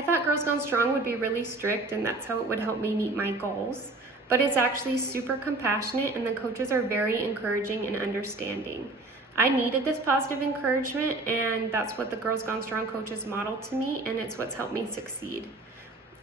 I thought Girls Gone Strong would be really strict and that's how it would help me meet my goals, but it's actually super compassionate and the coaches are very encouraging and understanding. I needed this positive encouragement and that's what the Girls Gone Strong coaches modeled to me, and it's what's helped me succeed.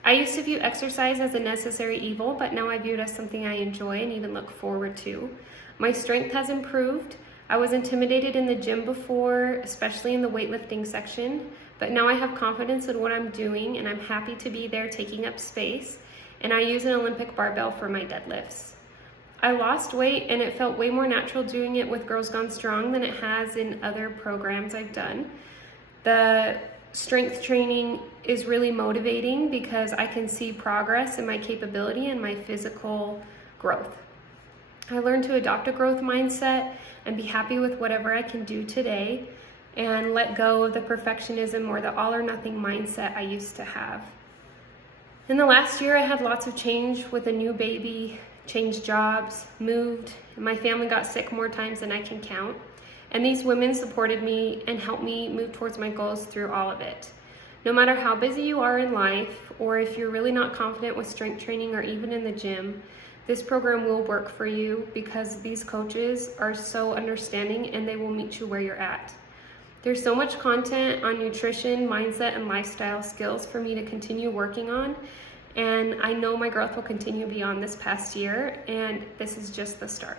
I used to view exercise as a necessary evil, but now I view it as something I enjoy and even look forward to. My strength has improved. I was intimidated in the gym before, especially in the weightlifting section, but now I have confidence in what I'm doing and I'm happy to be there taking up space, and I use an Olympic barbell for my deadlifts. I lost weight and it felt way more natural doing it with Girls Gone Strong than it has in other programs I've done. The strength training is really motivating because I can see progress in my capability and my physical growth. I learned to adopt a growth mindset and be happy with whatever I can do today and let go of the perfectionism or the all or nothing mindset I used to have. In the last year, I had lots of change with a new baby, changed jobs, moved, and my family got sick more times than I can count. And these women supported me and helped me move towards my goals through all of it. No matter how busy you are in life, or if you're really not confident with strength training or even in the gym, this program will work for you because these coaches are so understanding and they will meet you where you're at. There's so much content on nutrition, mindset, and lifestyle skills for me to continue working on, and I know my growth will continue beyond this past year, and this is just the start.